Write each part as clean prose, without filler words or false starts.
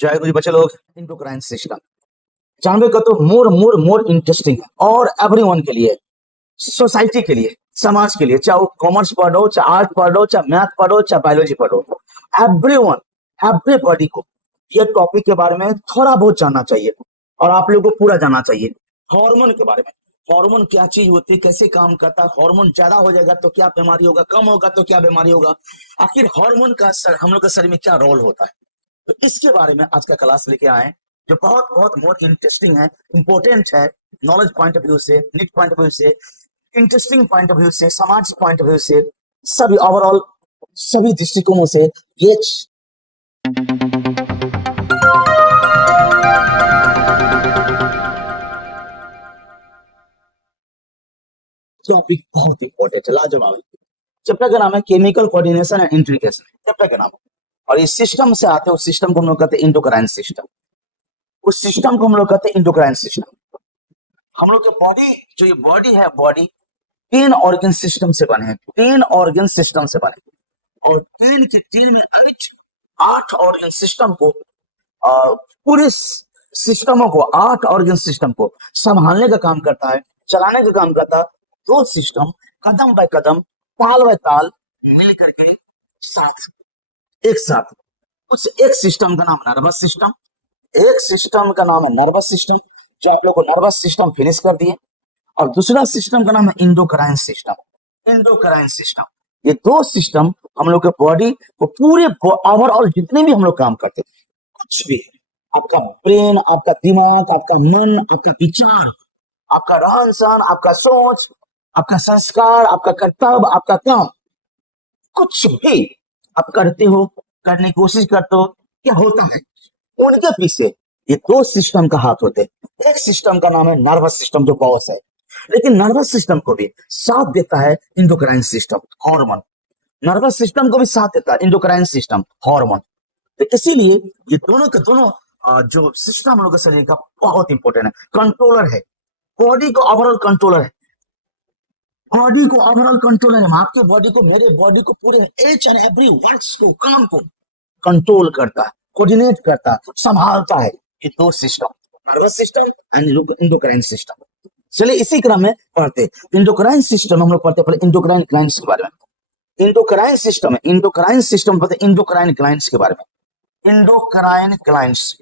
जय गुरु बच्चे लोग। इंडोक्राइन सिस्टम जानवर का तो मोर मोर मोर इंटरेस्टिंग है और एवरीवन के लिए, सोसाइटी के लिए, समाज के लिए, चाहे वो कॉमर्स पढ़ो, चाहे आर्ट पढ़ो, चाहे मैथ पढ़ो, चाहे बायोलॉजी पढ़ो, एवरीवन एवरीबॉडी को ये टॉपिक के बारे में थोड़ा बहुत जानना चाहिए और आप लोगों को पूरा जानना चाहिए। हार्मोन के बारे में, हार्मोन क्या चीज होती है, कैसे काम करता है, हार्मोन ज्यादा हो जाएगा तो क्या बीमारी होगा, कम होगा तो क्या बीमारी होगा, आखिर हार्मोन का हम लोग के शरीर में क्या रोल होता है। तो इसके बारे में आज का क्लास लेके आए जो बहुत बहुत मोर इंटरेस्टिंग है, इंपॉर्टेंट है, नॉलेज पॉइंट ऑफ व्यू से, नीट पॉइंट ऑफ व्यू से, इंटरेस्टिंग पॉइंट ऑफ व्यू से, समाज पॉइंट ऑफ व्यू से, सभी ओवरऑल सभी दृष्टिकोणों से ये टॉपिक बहुत इंपॉर्टेंट है, लाजवाब है। चैप्टर का नाम है केमिकल कोऑर्डिनेशन एंड इंट्रीकेशन, चैप्टर का नाम है। और इस सिस्टम से आते हैं, उस सिस्टम को हम लोग कहते हैं इंडोक्राइन सिस्टम। उस सिस्टम को हम लोग कहते हैं इंडोक्राइन सिस्टम। हम लोग के बॉडी, जो ये बॉडी है, बॉडी 3 ऑर्गन सिस्टम से बने हैं, 3 ऑर्गन सिस्टम से बने, और 3 के 3 में 8 ऑर्गन सिस्टम को, पूरे सिस्टमों को, 8 ऑर्गन सिस्टम को संभालने का काम करता है, चलाने का काम करता है। दो सिस्टम कदम बाय कदम, ताल बाय ताल मिल करके एक साथ उस एक सिस्टम का नाम नर्वस सिस्टम, एक सिस्टम का नाम है नर्वस सिस्टम, जो आप लोग को नर्वस सिस्टम फिनिश कर दिए, और दूसरा सिस्टम का नाम है इंडोक्राइन सिस्टम। इंडोक्राइन सिस्टम, ये दो सिस्टम हम लोग के बॉडी को पूरे ओवरऑल जितने भी हम लोग काम करते थे, कुछ भी, आपका ब्रेन, आपका दिमाग, आपका मन, आपका विचार, आपका रहन सहन, आपका सोच, आपका संस्कार, आपका कर्तव्य, आपका काम, कुछ भी आप करते हो, करने की कोशिश करते हो, क्या होता है उनके पीछे ये दो सिस्टम का हाथ होते हैं। एक सिस्टम का नाम है नर्वस सिस्टम, जो बॉस है, लेकिन नर्वस सिस्टम को भी साथ देता है endocrine system, hormone. Nervous system को भी साथ देता है इंडोक्राइन सिस्टम, हार्मोन। तो इसीलिए ये दोनों के दोनों जो सिस्टम हम लोग के शरीर का बहुत इंपॉर्टेंट है, कंट्रोलर है, बॉडी को ओवरऑल कंट्रोलर है, बॉडी को ओवरऑल कंट्रोलर है। आपके बॉडी को, मेरे बॉडी को, पूरे एच एंड एवरी वर्क्स को, काम को कंट्रोल करता है, कोऑर्डिनेट करता है, संभालता है, ये दो system, nervous system and endocrine system. चलिए इसी क्रम में पढ़ते इंडोक्राइन सिस्टम। हम लोग पढ़ते पहले इंडोक्राइन ग्लैंड्स के बारे में। इंडोक्राइन सिस्टम है, इंडोक्राइन सिस्टम पढ़ते इंडोक्राइन ग्लैंड्स के बारे में। इंडोक्राइन ग्लैंड्स,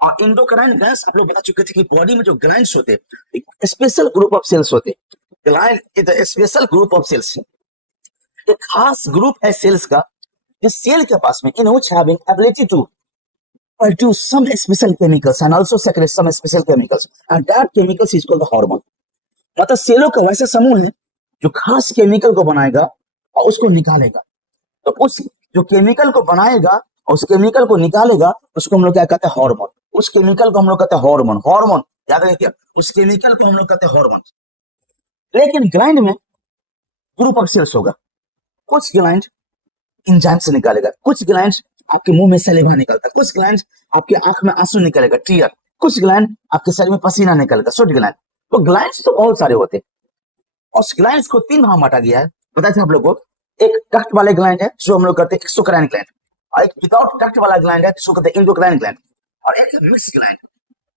और इंडोक्राइन ग्लैंड्स आप लोग बता चुके थे कि बॉडी में जो ग्लैंड्स होते हैं, स्पेशल ग्रुप ऑफ सेल्स होते हैं। Gland is a special group of cells, एक खास ग्रुप है सेल्स का, जिस सेल के पास में in which having ability to produce some special chemicals and also secrete some special chemicals, and that chemicals is called the hormone। मतलब सेलों का वैसे समूह है जो खास केमिकल को बनाएगा और उसको निकालेगा। तो उस जो केमिकल को बनाएगा और उस केमिकल को निकालेगा, उसको हम लोग क्या कहते हैं, हार्मोन। उस केमिकल को हम लोग कहते हैं हार्मोन। हार्मोन याद रखिए, उस केमिकल को हम लोग कहते हैं हार्मोन। लेकिन ग्लैंड में ग्रुप ऑफ सेल्स होगा, कुछ ग्लैंड एंजाइम से निकालेगा, कुछ ग्लैंड आपके मुंह में सलीवा निकलता है, कुछ ग्लैंड आपके आंख में आंसू निकलेगा, टीयर, कुछ ग्लैंड आपके शरीर में पसीना निकलेगा, स्वेट ग्लैंड। तो ग्लैंड्स तो बहुत सारे होते हैं, और ग्लैंड्स को 3 भाग बांटा गया है, बताया था आप लोगों को। एक डक्ट वाले ग्लैंड है जो हम लोग कहते हैं एक्सोक्राइन ग्लैंड, और एक विदाउट डक्ट वाला ग्लैंड है जिसको कहते हैं इंडोक्राइन ग्लैंड, और एक मिक्स ग्लैंड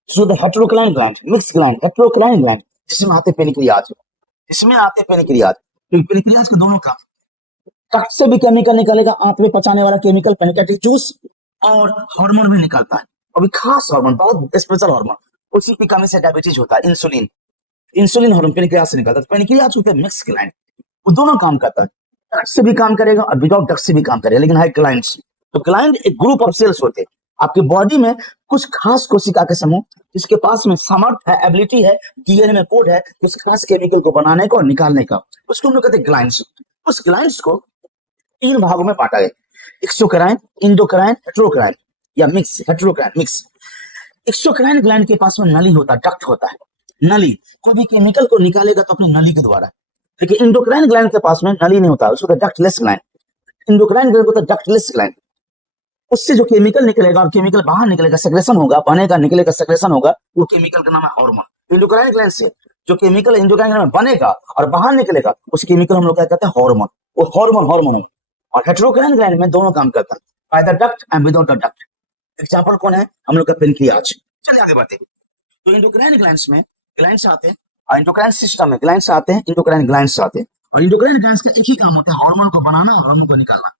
जो हेटेरोक्राइन ग्लैंड, मिक्स ग्लैंड, हेटेरोक्राइन ग्लैंड, जिसमें आते पेनिक्रियाज, इसमें आते पेनिक्रियाज। तो पेनिक्रियाज का दोनों काम, डक्ट से भी केमिकल निकलेगा, आंत में पचाने वाला केमिकल पेनक्रेटिक जूस, और हार्मोन भी निकलता है, अभी खास हार्मोन, बहुत स्पेशल हार्मोन। उसी की कमी से डायबिटीज होता है, इंसुलिन, इंसुलिन हार्मोन पेनक्रियाज से निकलता है। पेनक्रियाज होते हैं मिक्स ग्लैंड, वो दोनों काम करता है, डक्ट से भी काम करेगा और विदाउट डक्ट से भी काम करेगा, लेकिन है ग्लैंड्स। तो ग्लैंड एक ग्रुप ऑफ सेल्स होते हैं आपकी बॉडी में, कुछ खास कोशिका के समूह जिसके पास में समर्थ है, एबिलिटी है, डीएनए में कोड है उस खास केमिकल को बनाने का और निकालने का, उसको हम लोग कहते हैं ग्लैंड्स। उस ग्लैंड्स को 3 भागों में बांटा गया, एक्सोक्राइन, इंडोक्राइन, हेटेरोक्राइन, या मिक्स, हेटेरोक्राइन मिक्स। एक्सोक्राइन ग्लैंड के पास में नली होता है, डक्ट होता है, नली, कोई भी केमिकल को निकालेगा तो अपनी नली के द्वारा। लेकिन इंडोक्राइन ग्लैंड के पास में नली नहीं होता, उसको डक्टलेस ग्लैंड। इंडोक्राइन ग्लैंड होता है डक्टलेस ग्लैंड, उससे जो केमिकल निकलेगा और केमिकल बाहर निकलेगा, सेक्रेशन होगा, बनेगा, निकलेगा, सेक्रेशन होगा, वो केमिकल का नाम है हार्मोन। इंडोक्राइन ग्लैंड से जो केमिकल इंडोक्राइन ग्लैंड में बनेगा और बाहर निकलेगा, उस केमिकल हम लोग क्या कहते हैं, हार्मोन। वो हार्मोन है। और हेटेरोक्राइन ग्लैंड में दोनों काम करता है, either duct and without duct. Example कौन है? हम लोग का पेनक्रियाज। चलिए आगे बढ़ते हैं। तो इंडोक्राइन ग्लैंड्स में ग्लैंड्स आते हैं, और इंडोक्राइन सिस्टम में ग्लैंड्स आते हैं, इंडोक्राइन ग्लैंड्स आते हैं। और इंडोक्राइन ग्लैंड्स का एक ही काम होता है, हार्मोन को बनाना और हार्मोन को निकालना।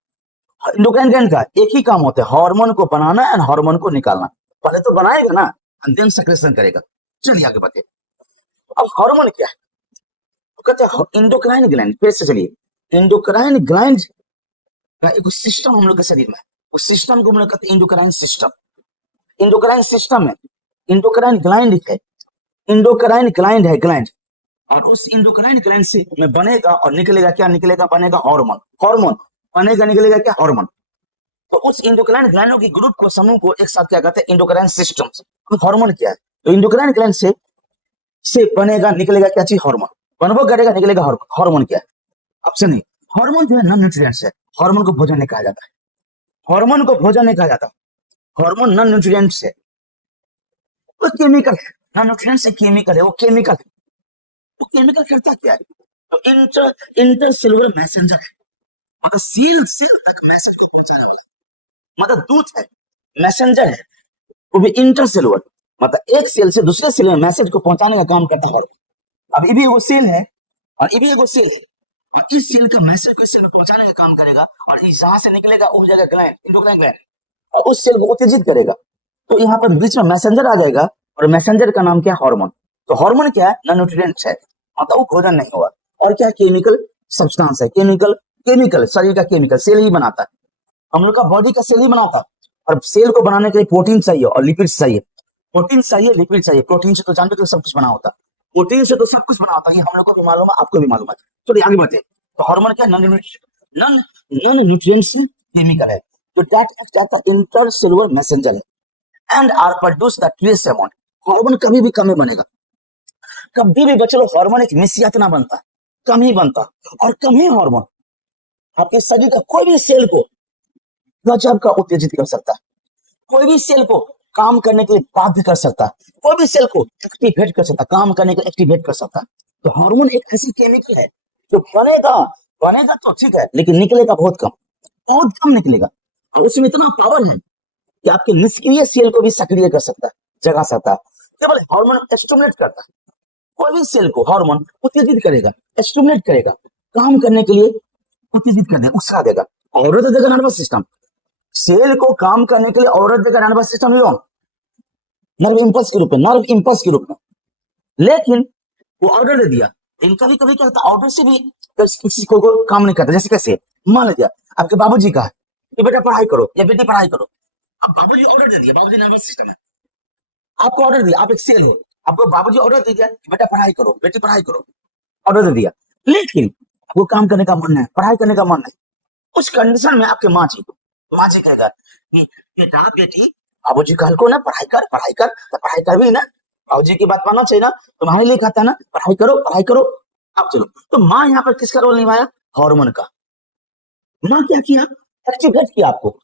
इंडोक्राइन ग्लैंड का एक ही काम होता है, हार्मोन को बनाना एंड हार्मोन को निकालना। पहले तो बनाएगा ना, एंड देन सेक्रेशन करेगा। चलिए आगे बढ़ते हैं। अब हार्मोन क्या है? तो कहते हैं इंडोक्राइन ग्लैंड। फिर से चलिए, इंडोक्राइन ग्लैंड का एक सिस्टम हम लोग के शरीर में है, उस सिस्टम को हम लोग कहते हैं इंडोक्राइन सिस्टम। इंडोक्राइन सिस्टम में इंडोक्राइन ग्लैंड है, इंडोक्राइन ग्लैंड है, ग्लैंड। और उस इंडोक्राइन ग्लैंड से में बनेगा और निकलेगा क्या? निकलेगा, बनेगा हार्मोन। हार्मोन बनेगा, निकलेगा क्या? हार्मोन। तो उस इंडोक्राइन ग्लैंडों की ग्रुप को, समूह को एक साथ क्या कहते हैं? Endocrine system. हार्मोन क्या है? तो इंडोक्राइन ग्लैंड से बनेगा, निकलेगा क्या चीज? हार्मोन। बनबो करेगा, निकलेगा हार्मोन। हार्मोन क्या है? ऑप्शन नहीं। हार्मोन जो है नॉन न्यूट्रिएंट्स है, हार्मोन को भोजन नहीं कहा जाता है, हार्मोन को भोजन नहीं कहा जाता। हार्मोन नॉन न्यूट्रिएंट्स है, वो केमिकल है। नॉन न्यूट्रिएंट्स है, केमिकल है, वो केमिकल है। वो केमिकल करता क्या है? तो इंटरसेलुलर मैसेंजर है, मतलब सेल सेल तक मैसेज को पहुंचाने वाला, मतलब दूत है, मैसेंजर है। वो भी इंटरसेलुलर, मतलब एक सेल से दूसरे सेल में मैसेज को पहुंचाने का काम करता है हार्मोन। अब ये भी वो सेल है और ये भी एक सेल है, और इस सेल का मैसेज को इस सेल में पहुंचाने का काम करेगा, और इस जहां से निकलेगा वो जगह ग्लैंड, इंडोक्राइन ग्लैंड, और उस सेल को उत्तेजित करेगा। तो यहाँ पर बीच में मैसेंजर आ जाएगा, और मैसेंजर का नाम क्या? हार्मोन। तो हार्मोन क्या है? नॉन न्यूट्रिएंट्स है, मतलब वो भोजन नहीं होगा। और क्या? केमिकल सब्सटेंस है, केमिकल, केमिकल शरीर का केमिकल, सेल ही बनाता है, हम लोग का बॉडी का सेल ही बनाता है। और सेल को बनाने के लिए प्रोटीन चाहिए और लिपिड चाहिए, प्रोटीन चाहिए, लिपिड चाहिए। प्रोटीन से तो जानते हो सब कुछ बना होता है, प्रोटीन से तो सब कुछ बना होता है, हम लोग को भी मालूम है, आपको भी मालूम है। चलिए आगे बढ़ते हैं। तो हार्मोन क्या? नॉन न्यूट्रिएंट्स केमिकल है, तो that act as the intercellular messenger है and are produce the trace amount. Hormone कभी भी कम ही बनेगा, कभी भी बच्चों, हार्मोन एक निश्चित ना बनता, कम ही बनता, और कम ही हार्मोन आपके शरीर का कोई भी सेल को गजब का उत्तेजित कर सकता है, कोई भी सेल को काम करने के लिए बाध्य कर सकता है, कोई भी सेल को एक्टिवेट कर सकता है, काम करने के लिए एक्टिवेट कर सकता है। तो हार्मोन एक ऐसी केमिकल है जो बनेगा, बनेगा तो ठीक है, लेकिन निकलेगा बहुत कम, बहुत कम निकलेगा। और उसमें इतना पावर है कि आपके निष्क्रिय सेल को भी सक्रिय कर सकता है, जगा सकता है। केवल हार्मोन स्टिमुलेट करता है, कोई भी सेल को हार्मोन उत्तेजित करेगा, स्टिमुलेट करेगा, काम करने के लिए उत्तेजित कर देगा, उत्साह देगा, और देगा नर्वस सिस्टम। सेल को काम करने के लिए औरत देगा नर्वस सिस्टम, नर्व इंपल्स के रूप में, नर्व इंपल्स के रूप में। लेकिन वो ऑर्डर दे दिया, लेकिन कभी कभी क्या होता है, ऑर्डर से भी किसी को काम नहीं करता। जैसे कैसे? मान लीजिए आपके बाबूजी का है कि बेटा पढ़ाई करो या बेटी पढ़ाई करो, अब बाबूजी ऑर्डर दे दिया, बाबूजी नर्वस सिस्टम है, आपको ऑर्डर दिया, आप एक सेल हो, आपको बाबूजी ऑर्डर दे दिया कि बेटा पढ़ाई करो, बेटी पढ़ाई करो, ऑर्डर दे दिया, लेकिन आपको काम करने का मन है, पढ़ाई करने का मन नहीं। उस कंडीशन में आपके माँ जी कहेगा कि बेटा बेटी, बाबूजी कल को ना पढ़ाई कर, पढ़ाई कर, तो पढ़ाई कर भी ना, बाबूजी की बात मानना चाहिए ना, तुम्हारे लिए कहता है ना, पढ़ाई करो, पढ़ाई करो। अब चलो, तो माँ यहाँ पर किसका रोल निभाया? हार्मोन का। माँ क्या किया? एक्टिवेट किया आपको,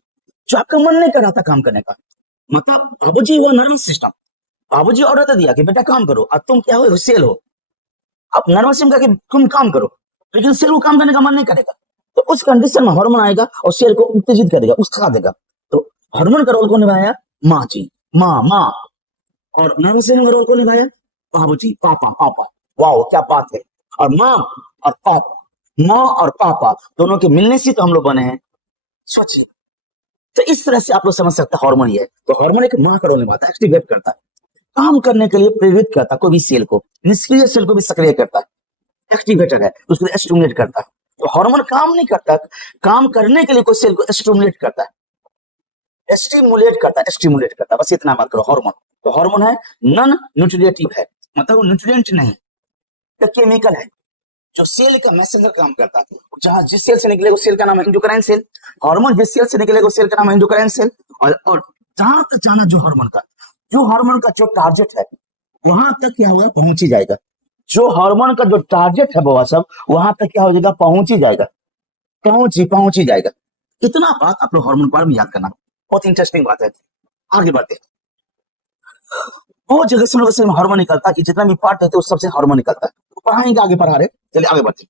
जो आपका मन नहीं कर रहा था काम करने का। मतलब बाबूजी वो नर्वस सिस्टम, बाबूजी ऑर्डर दे दिया कि बेटा काम करो, अब तुम क्या हो? सेल हो, अब नर्वस सिस्टम का कि तुम काम करो, लेकिन सेल को काम करने का मन नहीं करेगा। तो उस कंडीशन में हार्मोन आएगा और सेल को उत्तेजित करेगा, उत्साह देगा। तो हार्मोन का रोल कौन निभाया? माँ जी, माँ। और नर्वस सिस्टम का रोल कौन निभाया? बाबूजी, पापा। वाह क्या बात है। और माँ और पापा, माँ और पापा दोनों के मिलने से तो हम लोग बने हैं। सोचिए, तो इस तरह से आप लोग समझ सकते हैं हार्मोन ये है। तो हार्मोन एक माँ का रोल निभाता है, एक्टिवेट करता है, काम करने के लिए प्रेरित करता है, कोई भी सेल को, निष्क्रिय सेल को भी सक्रिय करता है, एक्टिवेटर है, उसको स्टिमुलेट करता है। तो हार्मोन काम नहीं करता, काम करने के लिए कोई सेल को स्टिमुलेट करता है, स्टिमुलेट करता है, बस इतना मत करो। हार्मोन, तो हार्मोन है नॉन न्यूट्रिएटिव है, मतलब वो न्यूट्रिएंट नहीं, तो केमिकल है जो सेल का मैसेंजर काम करता है। जहां जिस सेल से निकलेगा उस सेल का नाम है इंडोक्राइन सेल। हार्मोन जिस सेल से निकलेगा उस सेल का नाम है इंडोक्राइन सेल। और जहां तक जाना जो हार्मोन का जो टारगेट है, वहां तक क्या होगा? पहुंच ही जाएगा। जो हार्मोन का जो टारगेट है बाबा सब, वहां तक क्या हो जाएगा? पहुंच ही जाएगा, पहुंच ही जाएगा। इतना बात आप लोग हार्मोन पर याद करना, बहुत इंटरेस्टिंग बात है। आगे बढ़ते, बहुत जगह से हार्मोन निकलता है, कि जितना भी पार्ट रहते हैं उस सबसे हार्मोन निकलता है। तो पढ़ाएंगे, आगे पढ़ा रहे, चलिए आगे बढ़ते।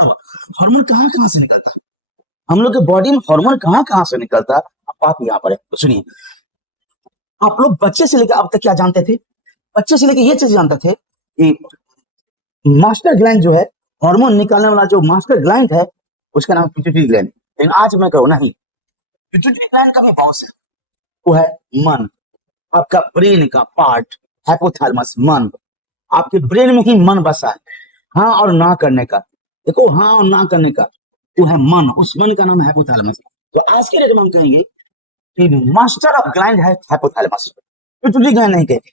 हार्मोन कहाँ से निकलता है? हम लोग के बॉडी में हार्मोन कहाँ से निकलता है? अब बात यहाँ पर है, तो सुनिए। आप लोग बच्चे से लेकर अब तक क्या जानते थे? बच्चे से लेकर ये चीज जानते थे कि मास्टर ग्लैंड जो है, हार्मोन निकालने वाला जो मास्टर ग्लैंड है, उसका नाम पिट्यूटरी ग्लैंड। लेकिन आज मैं कहूँ नहीं, पिट्यूटरी ग्लैंड का भी बॉस है, वो है मन। आपका ब्रेन का पार्ट हाइपोथैलेमस, मन। आपके ब्रेन में ही मन बसा है, हाँ और ना करने का। देखो, हाँ और ना करने का जो है मन, उस मन का नाम है हाइपोथैलेमस। तो आज के डेट में हम कहेंगे कि मास्टर ऑफ ग्लैंड है हाइपोथैलेमस, पिट्यूटरी ग्लैंड नहीं कहते,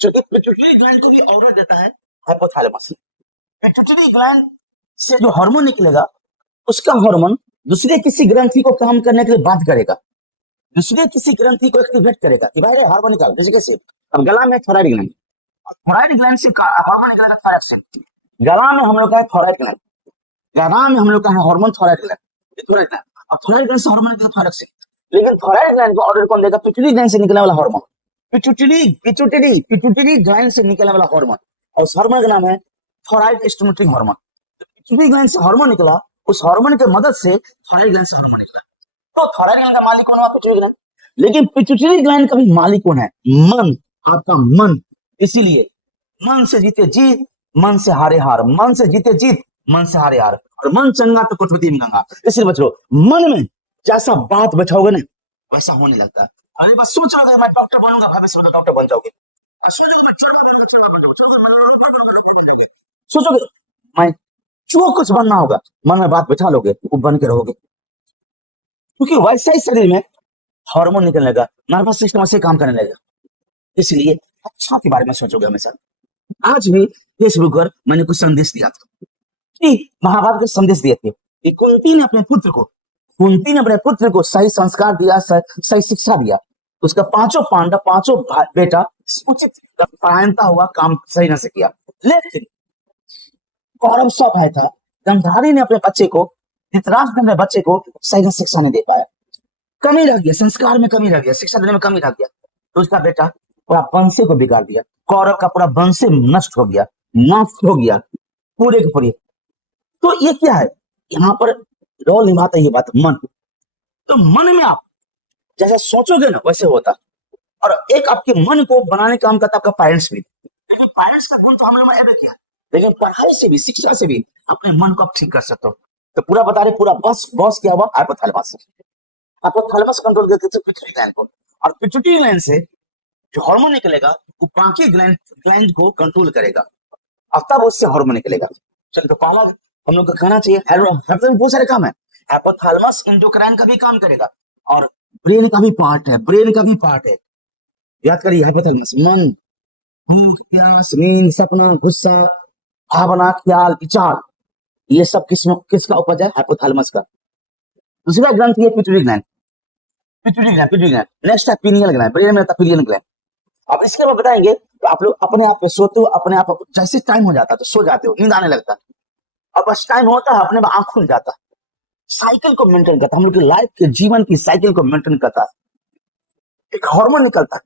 क्योंकि पिट्यूटरी ग्लैंड को भी ऑर्डर देता है हाइपोथैलेमस। पिट्यूटरी ग्लैंड से जो हार्मोन निकलेगा, उसका हार्मोन दूसरे किसी ग्रंथि को काम करने के लिए बाध्य करेगा, दूसरे किसी ग्रंथि को एक्टिवेट करेगा कि भाई हार्मोन निकाल। जैसे कैसे, अब गला में थायराइड ग्लैंड, थायराइड ग्लैंड से हार्मोन निकलेगा थायराइड से। गला में हम लोग का है थायराइड ग्लैंड, गला में हम लोग का है hormone thyroid gland, thyroid gland. अब थायराइड ग्लैंड से हार्मोन निकलेगा थायराइड से, लेकिन थायराइड ग्लैंड को ऑर्डर कौन देगा? पिट्यूटरी ग्लैंड से निकलने वाला हार्मोन, पिट्यूटरी ग्लैंड से निकलने वाला हार्मोन, और उस हार्मोन का नाम है thyroid stimulating hormone. Pituitary gland से हार्मोन निकला, उस हार्मोन की मदद से थायराइड ग्लैंड से हार्मोन निकला। तो थायराइड ग्लैंड का मालिक कौन है? Pituitary gland. लेकिन पिट्यूटरी ग्लैंड का भी मालिक कौन है? मन, आपका मन। इसीलिए मन से जीते जीत, मन से हारे हार, मन से जीते जीत, मन से हारे हार, और मन चंगा तो कुटपति में गंगा। इसलिए बच्चों, मन में जैसा बात बैठाओगे ना, वैसा होने लगता है। अरे बस सोचोगे मैं डॉक्टर बनूंगा, भविष्य में डॉक्टर बन जाओगे। सोचोगे मैं जो कुछ बनना होगा, मन में बात बैठा लोगे, वो बन के रहोगे, क्योंकि वैसे ही शरीर में हार्मोन निकलने लगा, नर्वस सिस्टम ऐसे काम करने लगेगा। इसलिए अच्छा के बारे में सोचोगे हमेशा। आज भी फेसबुक पर मैंने कुछ संदेश दिया था कि महाभारत के संदेश दिए थे कि कुंती ने अपने पुत्र को सही संस्कार दिया, सही शिक्षा दिया, उसका पांचों पांडव, पांचों बेटा उचित परायणता हुआ, काम सही न से किया। लेकिन कौरव सौ भाई था, गंधारी ने अपने बच्चे को, धृतराष्ट्र ने अपने बच्चे को सही शिक्षा नहीं दे पाया, कमी रह गया, संस्कार में कमी रह गया, शिक्षा देने में कमी रह गया, तो उसका बेटा पूरा वंश को बिगाड़ दिया, कौरव का पूरा वंश नष्ट हो गया, नष्ट हो गया पूरे के पूरे। तो ये क्या है, यहाँ पर रोल निभाता है ये बात, मन। तो मन में आप जैसे सोचोगे ना, वैसे होता। और एक आपके मन को बनाने का काम करता आपका पेरेंट्स भी, लेकिन पेरेंट्स का गुण तो हम लोग में एवं किया, लेकिन पढ़ाई से भी, शिक्षा से भी अपने मन को आप ठीक कर सकते हो। तो पूरा बता रहे, पूरा बॉस क्या हुआ? हाइपोथैलेमस। हाइपोथैलेमस कंट्रोल करते थे पिट्यूटरी ग्लैंड को, और पिट्यूटरी ग्लैंड से जो हार्मोन निकलेगा वो बाकी ग्लैंड को कंट्रोल करेगा, और तब उससे हार्मोन निकलेगा। चलो, तो पहला हम लोग को कहना चाहिए, हाइपोथैलेमस बहुत सारे काम है, हाइपोथैलेमस एंडोक्राइन का भी काम करेगा, और ब्रेन का भी पार्ट है, याद करिए, हाइपोथैलेमस मन, भूख, प्यास, नींद, सपना, गुस्सा, भावना, ख्याल, विचार, ये सब किसका उपज है? हाइपोथैलेमस का। दूसरा ग्रंथ है पिट्यूटरी ग्लैंड। नेक्स्ट है पिनियल ग्लैंड, ब्रेन में रहता पिनियल ग्लैंड। अब इसके बाद बताएंगे, तो आप लोग अपने आप पे सोते हो, अपने आप जैसे टाइम हो जाता है तो सो जाते हो, नींद आने लगता है, अब बस टाइम होता है अपने आंख खुल जाता है। साइकिल को मेंटेन करता है, हम लोग की लाइफ के जीवन की साइकिल को मेंटेन करता है। एक हार्मोन निकलता है,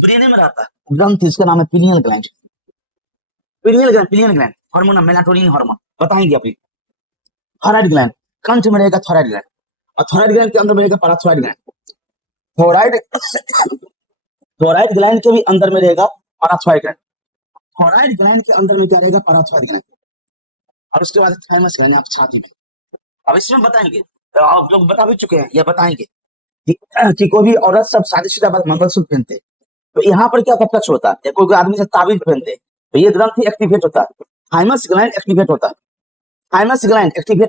ब्रेन में रहता है, ग्रंथ, इसका नाम है pineal gland. Pineal gland hormone, melatonin hormone बताएंगे अभी। थायराइड ग्लैंड, कंठ में रहेगा थायराइड ग्लैंड, और थायराइड ग्लैंड के अंदर में रहेगा पैराथायराइड ग्लैंड। थायराइड ग्लैंड के भी अंदर में रहेगा पैराथायराइड ग्लैंड। थायराइड ग्लैंड के अंदर में क्या रहेगा? Parathyroid gland. और उसके बाद थाइमस ग्लैंड, आप छाती में। अब इसमें बताएंगे, तो आप लोग बता भी चुके हैं, या बताएंगे कि कोई भी औरत सब शादीशुदा मंगलसूत्र पहनते हैं, तो यहाँ पर क्या टच होता है, कोई आदमी से ताबीज पहनते हैं, तो ये ग्रंथि एक्टिवेट होता है, थाइमस ग्लैंड एक्टिवेट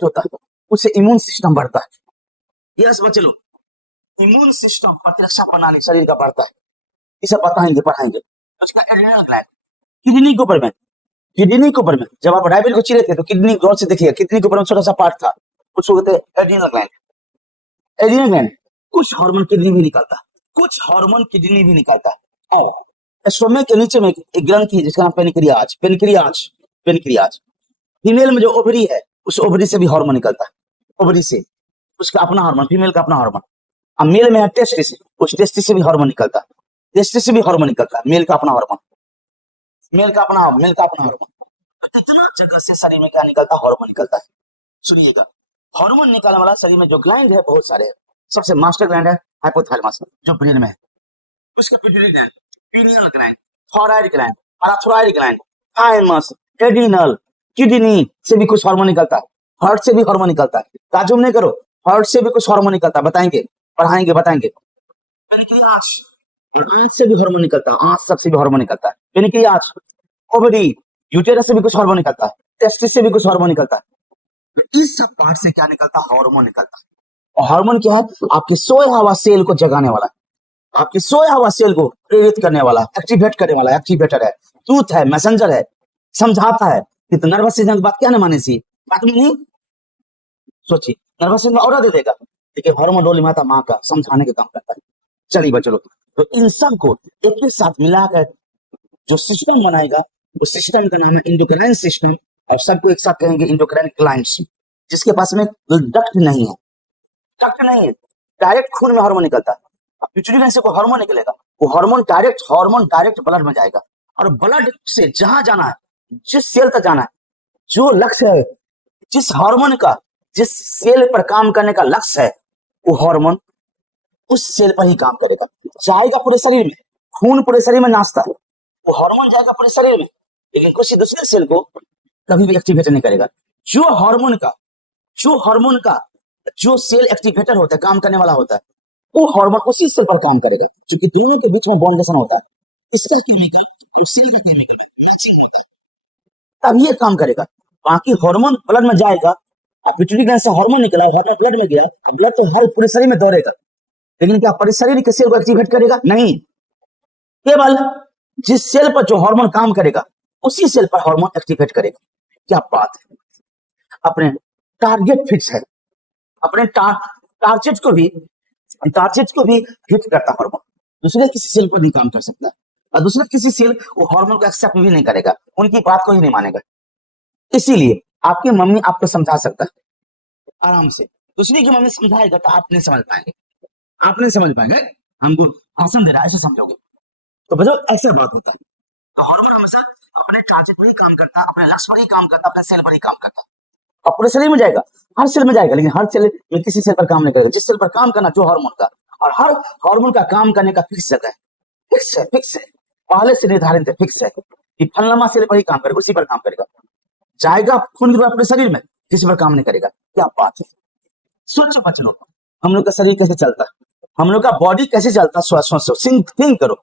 होता है, उससे इम्यून सिस्टम बढ़ता है। यस बच्चे लोग, इम्यून सिस्टम, प्रतिरक्षा प्रणाली शरीर का बढ़ता है, इसे बताएंगे, पढ़ाएंगे। उसका एड्रेनल ग्लैंड, किडनी के ऊपर में जब आप डायबिट को चिरे थे तो किडनी गौर से देखिए, किडनी के ऊपर में छोटा सा पार्ट था, उसको कहते हैं एड्रेनल ग्लैंड। कुछ हार्मोन किडनी भी निकालता है। और स्टोमक के नीचे में एक ग्रंथि है जिसका नाम पेनक्रियाज। फीमेल में जो ओवरी है, उस ओवरी से भी हार्मोन निकलता है, ओवरी से उसका अपना हार्मोन, फीमेल का अपना हार्मोन। अब मेल में है टेस्टिस, उस टेस्टिस से भी हार्मोन निकलता है, मेल का अपना हार्मोन। इतना जगह से शरीर में क्या निकलता है? हार्मोन निकलता है। सुनिएगा, हार्मोन निकालने वाला शरीर में जो ग्लैंड है बहुत सारे हैं। सबसे मास्टर ग्लैंड है हाइपोथैलेमस, जो ब्रेन में है। उसका pituitary gland, pineal gland, thyroid gland, parathyroid gland, thymus, adrenal, kidney से भी कुछ हार्मोन निकलता है, हार्ट से भी हार्मोन निकलता है। ताजुब नहीं करो, हार्ट से भी कुछ हार्मोन निकलता है, बताएंगे, पढ़ाएंगे, बताएंगे। पेनक्रियास, आंत से भी हार्मोन निकलता है, आंत सब से भी हार्मोन निकलता है। पेनक्रियास, ओवरी, यूटेरस से भी कुछ हार्मोन निकलता है, टेस्टिस से भी कुछ हार्मोन निकलता है। तो इस सब पार्ट से क्या निकलता है? हार्मोन निकलता है। और हार्मोन क्या है? आपके सोया हुआ सेल को जगाने वाला, आपके सोया हुआ सेल को प्रेरित करने वाला, एक्टिवेट करने वाला, एक्टिवेटर है, टूथ है, मैसेंजर है, समझाता है। कि तो नर्वस सिस्टम की बात क्या ना माने सी बात में नहीं सोचिए, नर्वस सिस्टम ऑर्डर दे देगा, लेकिन हार्मोन डोली माता माँ का समझाने का काम करता है। चलिए बच्चों, तो इन सब को एक ही साथ मिलाकर जो सिस्टम बनाएगा, उस सिस्टम का नाम है इंडोक्राइन सिस्टम, और सबको एक साथ कहेंगे इंडोक्राइन ग्लैंड्स। जिसके पास में डक्ट नहीं है, डक्ट नहीं है, डायरेक्ट खून में हार्मोन निकलता है। अब पिट्यूटरी ग्लैंड से कोई हार्मोन निकलेगा, वो हार्मोन डायरेक्ट ब्लड में जाएगा, और ब्लड से जहां जाना है, जिस सेल तक जाना है, जो लक्ष्य है, जिस हार्मोन का, जिस सेल पर काम करने का लक्ष्य है, वो हार्मोन उस सेल पर ही काम करेगा। जाएगा पूरे शरीर में, खून पूरे शरीर में नाचता है, वो हार्मोन जाएगा पूरे शरीर में, लेकिन किसी दूसरे सेल को कभी भी एक्टिवेट नहीं करेगा। जो हार्मोन का जो सेल एक्टिवेटर होता है, काम करने वाला होता है, वो हार्मोन उसी सेल पर काम करेगा, क्योंकि दोनों के बीच में बॉन्डेशन होता है। इसका केमिकल सेल का केमिकल मैचिंग होता है, तब ये काम करेगा। बाकी हार्मोन ब्लड में जाएगा, पिट्यूटरी ग्लैंड से हार्मोन निकला, हार्मोन ब्लड में गया, ब्लड तो हर पूरे शरीर में दौड़ेगा, लेकिन क्या पूरे शरीर के सेल को एक्टिवेट करेगा? नहीं, केवल जिस सेल पर जो हार्मोन काम करेगा, उसी सेल पर हार्मोन एक्टिवेट करेगा। क्या बात है! अपने टारगेट फिक्स है, अपने टारगेट को भी हिट करता हार्मोन, दूसरे किसी सेल पर नहीं काम कर सकता, और दूसरा किसी सेल वो हार्मोन को एक्सेप्ट भी नहीं करेगा, उनकी बात को ही नहीं मानेगा। इसीलिए आपकी मम्मी आपको समझा सकता है आराम से, दूसरी की मम्मी समझाएगा तो आप नहीं समझ पाएंगे, हमको भाषण दे रहा है ऐसे समझोगे। तो बच्चों ऐसा बात होता है। तो हार्मोन हमेशा अपने टारगेट पर ही काम करता है, अपने लक्ष्य पर ही काम करता है, अपने सेल पर ही काम करता है, और पूरे शरीर में जाएगा, हर सेल में जाएगा, लेकिन हर सेल में किसी सेल पर काम नहीं करेगा। जिस सेल पर काम करना जो हार्मोन का, और हर हार्मोन का काम करने का फिक्स जगह है, फिक्स है, पहले से निर्धारित है, फिक्स है कि फलनामा सेल पर ही काम करेगा, उसी पर काम करेगा। जाएगा खून की तरह अपने शरीर में, किसी पर काम नहीं करेगा। क्या बात है! सोचो बच्चों, हम लोग का शरीर कैसे चलता है, हम लोग का बॉडी कैसे चलता है, सोचो, थिंक करो।